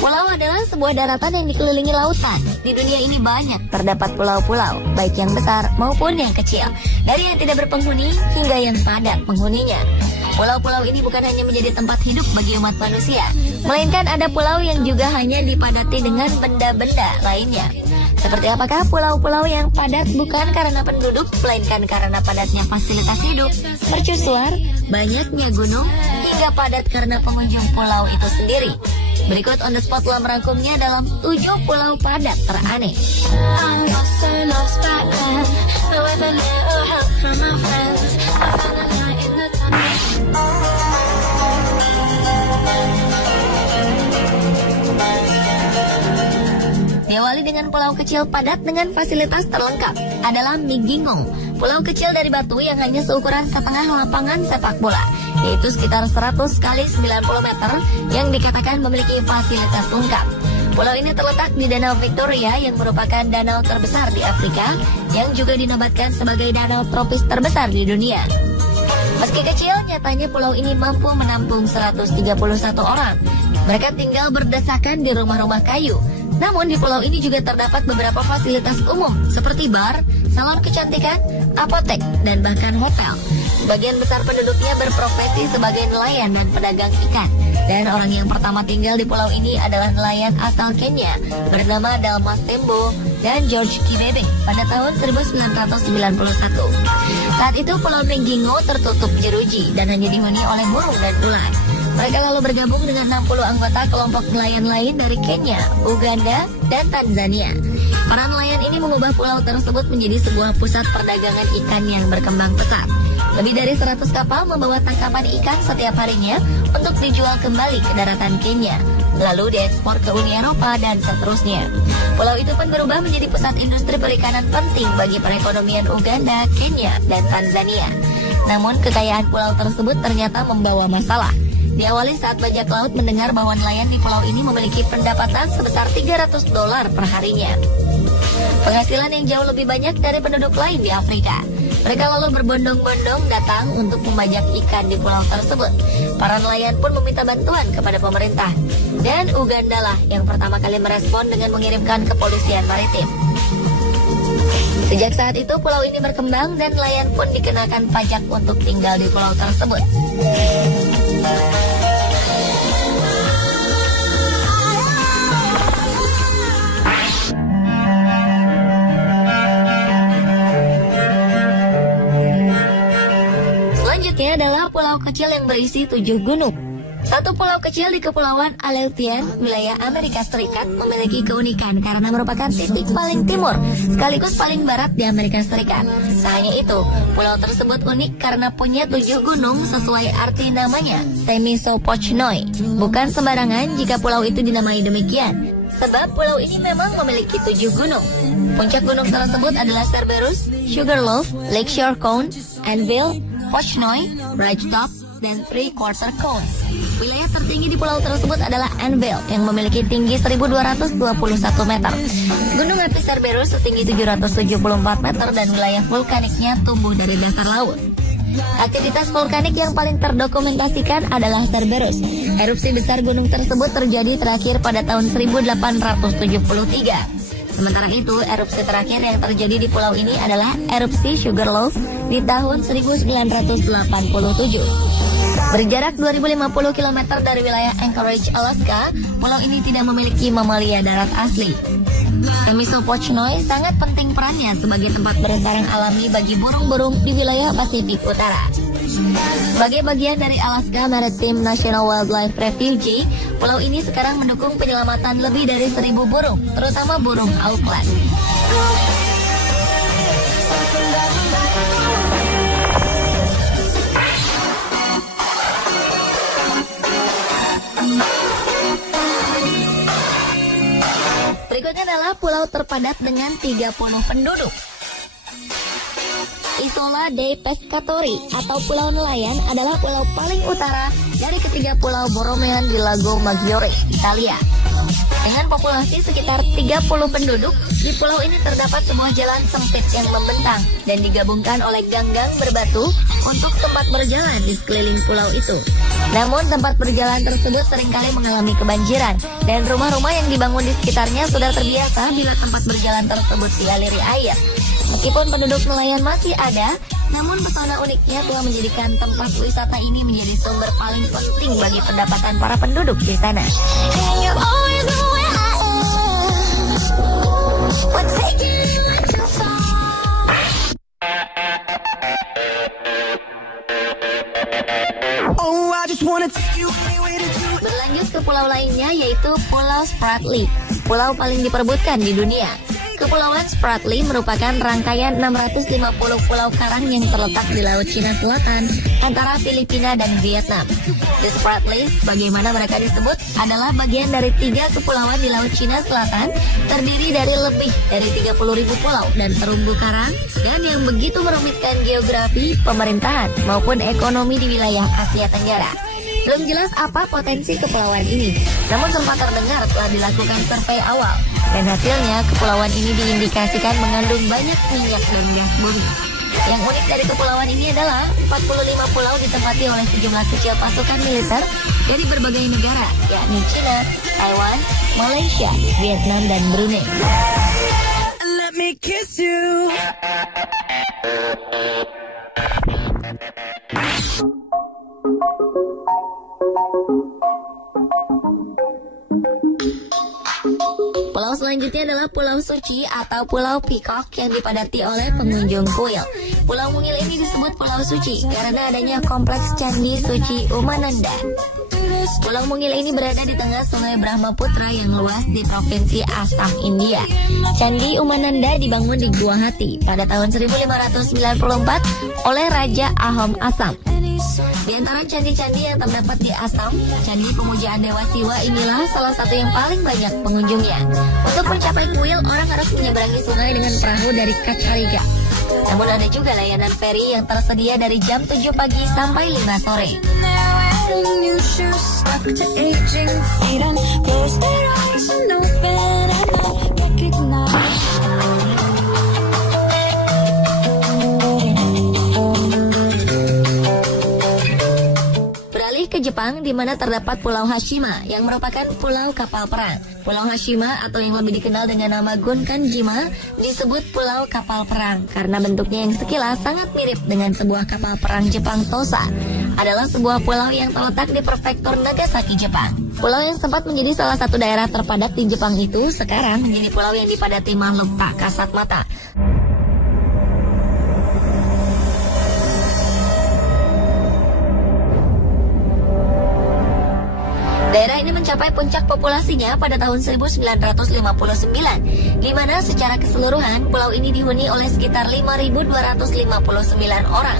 Pulau adalah sebuah daratan yang dikelilingi lautan. Di dunia ini banyak terdapat pulau-pulau, baik yang besar maupun yang kecil, dari yang tidak berpenghuni hingga yang padat penghuninya. Pulau-pulau ini bukan hanya menjadi tempat hidup bagi umat manusia, melainkan ada pulau yang juga hanya dipadati dengan benda-benda lainnya. Seperti apakah pulau-pulau yang padat bukan karena penduduk, melainkan karena padatnya fasilitas hidup, mercusuar, banyaknya gunung, hingga padat karena pengunjung pulau itu sendiri. Berikut On The Spot telah merangkumnya dalam 7 pulau padat teraneh. Diawali dengan pulau kecil padat dengan fasilitas terlengkap adalah Migingo, pulau kecil dari batu yang hanya seukuran setengah lapangan sepak bola, yaitu sekitar 100 kali 90 meter yang dikatakan memiliki fasilitas lengkap. Pulau ini terletak di Danau Victoria yang merupakan danau terbesar di Afrika yang juga dinobatkan sebagai danau tropis terbesar di dunia. Meski kecil, nyatanya pulau ini mampu menampung 131 orang. Mereka tinggal berdesakan di rumah-rumah kayu. Namun di pulau ini juga terdapat beberapa fasilitas umum seperti bar, salon kecantikan, apotek, dan bahkan hotel. Sebagian besar penduduknya berprofesi sebagai nelayan dan pedagang ikan. Dan orang yang pertama tinggal di pulau ini adalah nelayan asal Kenya bernama Dalmas Tembo dan George Kibebe pada tahun 1991. Saat itu pulau Migingo tertutup jeruji dan hanya dihuni oleh burung dan ular. Mereka lalu bergabung dengan 60 anggota kelompok nelayan lain dari Kenya, Uganda, dan Tanzania. Para nelayan ini mengubah pulau tersebut menjadi sebuah pusat perdagangan ikan yang berkembang pesat. Lebih dari 100 kapal membawa tangkapan ikan setiap harinya untuk dijual kembali ke daratan Kenya, lalu diekspor ke Uni Eropa dan seterusnya. Pulau itu pun berubah menjadi pusat industri perikanan penting bagi perekonomian Uganda, Kenya, dan Tanzania. Namun kekayaan pulau tersebut ternyata membawa masalah. Diawali saat bajak laut mendengar bahwa nelayan di pulau ini memiliki pendapatan sebesar $300 per harinya. Penghasilan yang jauh lebih banyak dari penduduk lain di Afrika. Mereka lalu berbondong-bondong datang untuk membajak ikan di pulau tersebut. Para nelayan pun meminta bantuan kepada pemerintah. Dan Uganda lah yang pertama kali merespon dengan mengirimkan kepolisian maritim. Sejak saat itu pulau ini berkembang dan nelayan pun dikenakan pajak untuk tinggal di pulau tersebut. Selanjutnya adalah pulau kecil yang berisi 7 gunung. Satu pulau kecil di Kepulauan Aleutian, wilayah Amerika Serikat, memiliki keunikan karena merupakan titik paling timur sekaligus paling barat di Amerika Serikat. Tak hanya itu, pulau tersebut unik karena punya 7 gunung sesuai arti namanya, Semisopochnoy. Bukan sembarangan jika pulau itu dinamai demikian, sebab pulau ini memang memiliki 7 gunung. Puncak gunung tersebut adalah Cerberus, Sugarloaf, Lakeshore Cone, Anvil, Pochnoy, Ridgetop, dan Three Quarter Cone. Wilayah tertinggi di pulau tersebut adalah Anvil yang memiliki tinggi 1221 meter. Gunung api Cerberus setinggi 774 meter dan wilayah vulkaniknya tumbuh dari dasar laut. Aktivitas vulkanik yang paling terdokumentasikan adalah Cerberus. Erupsi besar gunung tersebut terjadi terakhir pada tahun 1873. Sementara itu, erupsi terakhir yang terjadi di pulau ini adalah erupsi Sugarloaf di tahun 1987. Berjarak 2050 km dari wilayah Anchorage, Alaska, pulau ini tidak memiliki mamalia darat asli. Semisopochnoy sangat penting perannya sebagai tempat bersarang alami bagi burung-burung di wilayah Pasifik Utara. Sebagai bagian dari Alaska Maritime National Wildlife Refuge, pulau ini sekarang mendukung penyelamatan lebih dari 1.000 burung, terutama burung Auckland. Berikutnya adalah pulau terpadat dengan 30 penduduk. Isola dei Pescatori atau Pulau Nelayan adalah pulau paling utara dari ketiga pulau Borromean di Lago Maggiore, Italia. Dengan populasi sekitar 30 penduduk, di pulau ini terdapat sebuah jalan sempit yang membentang dan digabungkan oleh gang-gang berbatu untuk tempat berjalan di sekeliling pulau itu. Namun tempat berjalan tersebut seringkali mengalami kebanjiran dan rumah-rumah yang dibangun di sekitarnya sudah terbiasa bila tempat berjalan tersebut dialiri air. Meskipun penduduk nelayan masih ada, namun pesona uniknya telah menjadikan tempat wisata ini menjadi sumber paling penting bagi pendapatan para penduduk di sana. Berlanjut ke pulau lainnya yaitu Pulau Spratly, pulau paling diperebutkan di dunia. Kepulauan Spratly merupakan rangkaian 650 pulau karang yang terletak di Laut Cina Selatan antara Filipina dan Vietnam. The Spratleys, bagaimana mereka disebut, adalah bagian dari 3 kepulauan di Laut Cina Selatan, terdiri dari lebih dari 30.000 pulau dan terumbu karang, dan yang begitu merumitkan geografi, pemerintahan, maupun ekonomi di wilayah Asia Tenggara. Belum jelas apa potensi kepulauan ini, namun sempat terdengar telah dilakukan survei awal, dan hasilnya kepulauan ini diindikasikan mengandung banyak minyak dan gas bumi. Yang unik dari kepulauan ini adalah 45 pulau ditempati oleh sejumlah kecil pasukan militer dari berbagai negara, yakni China, Taiwan, Malaysia, Vietnam, dan Brunei. Let me kiss you. Pulau selanjutnya adalah Pulau Suci atau Pulau Peacock yang dipadati oleh pengunjung kuil. Pulau mungil ini disebut Pulau Suci karena adanya kompleks Candi Suci Umananda. Pulau mungil ini berada di tengah Sungai Brahmaputra yang luas di Provinsi Assam, India. Candi Umananda dibangun di Guwahati pada tahun 1594 oleh Raja Ahom Assam. Di antara candi-candi yang terdapat di Assam, Candi Pemujaan Dewa Siwa inilah salah satu yang paling banyak pengunjungnya. Untuk mencapai kuil, orang harus menyeberangi sungai dengan perahu dari Kachariga. Namun ada juga layanan feri yang tersedia dari jam 7 pagi sampai 5 sore. Ke Jepang, di mana terdapat Pulau Hashima yang merupakan pulau kapal perang. Pulau Hashima atau yang lebih dikenal dengan nama Gonkanjima disebut pulau kapal perang karena bentuknya yang sekilas sangat mirip dengan sebuah kapal perang Jepang Tosa. Adalah sebuah pulau yang terletak di prefektur Nagasaki, Jepang. Pulau yang sempat menjadi salah satu daerah terpadat di Jepang itu sekarang menjadi pulau yang dipadati makhluk tak kasat mata. Daerah ini mencapai puncak populasinya pada tahun 1959, di mana secara keseluruhan pulau ini dihuni oleh sekitar 5.259 orang.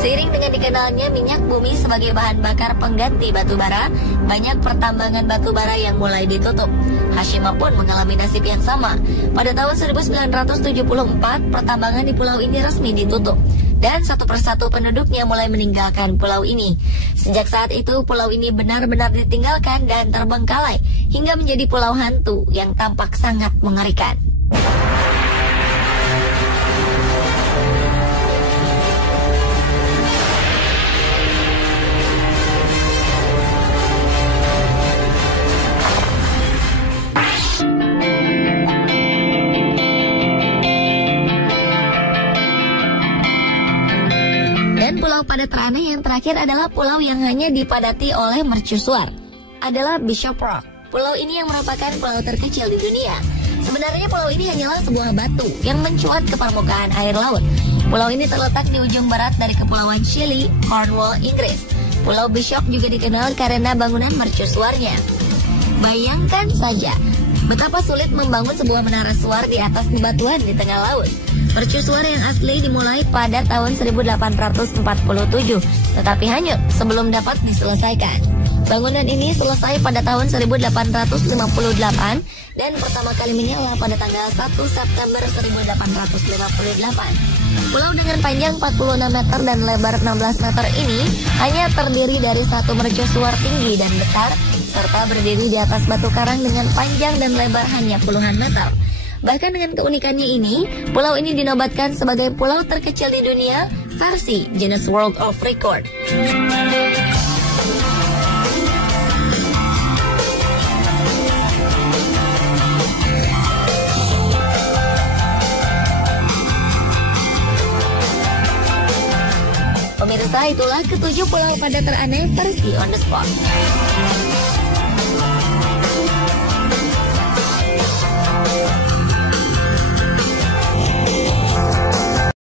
Seiring dengan dikenalnya minyak bumi sebagai bahan bakar pengganti batu bara, banyak pertambangan batu bara yang mulai ditutup. Hashima pun mengalami nasib yang sama. Pada tahun 1974, pertambangan di pulau ini resmi ditutup. Dan satu persatu penduduknya mulai meninggalkan pulau ini. Sejak saat itu, pulau ini benar-benar ditinggalkan dan terbengkalai hingga menjadi pulau hantu yang tampak sangat mengerikan. Pulau padat raneh yang terakhir adalah pulau yang hanya dipadati oleh mercusuar, adalah Bishop Rock. Pulau ini yang merupakan pulau terkecil di dunia. Sebenarnya pulau ini hanyalah sebuah batu yang mencuat ke permukaan air laut. Pulau ini terletak di ujung barat dari Kepulauan Scilly, Cornwall, Inggris. Pulau Bishop juga dikenal karena bangunan mercusuarnya. Bayangkan saja betapa sulit membangun sebuah menara suar di atas bebatuan di tengah laut. Mercusuar yang asli dimulai pada tahun 1847, tetapi hanyut sebelum dapat diselesaikan. Bangunan ini selesai pada tahun 1858 dan pertama kali menyala pada tanggal 1 September 1858. Pulau dengan panjang 46 meter dan lebar 16 meter ini hanya terdiri dari satu mercusuar tinggi dan besar serta berdiri di atas batu karang dengan panjang dan lebar hanya puluhan meter. Bahkan dengan keunikannya ini, pulau ini dinobatkan sebagai pulau terkecil di dunia versi Guinness World of Record. Pemirsa, itulah ketujuh pulau padat teraneh versi On The Spot.